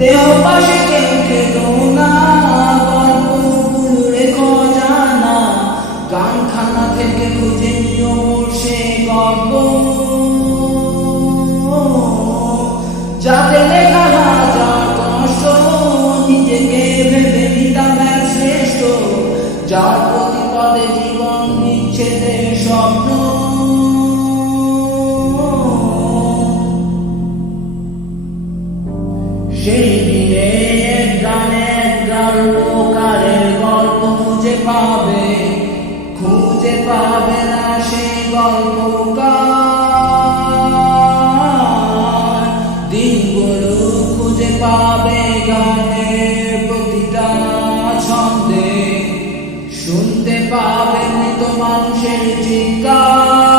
দেহ পাশে কেউ কেঁদো না, গল্পগুলো রেখো জানা, গানখানা থেকে খুঁজে নিও মোর সে গল্প, যাতে লেখা হাজার কষ্ট, নিজেকে ভেবে নিতাম এক শ্রেষ্ঠ, যার প্রতিপদে জীবন বিচ্ছেদের স্বপ্ন। সেই দিনে এক গানে এক গল্পকারের গল্প খুঁজে পাবে না সেই গল্পকার, দিনগুলো খুঁজে পাবে গানের প্রতিটা ছন্দে, শুনতে পাবে মৃত মানুষের চিৎকার।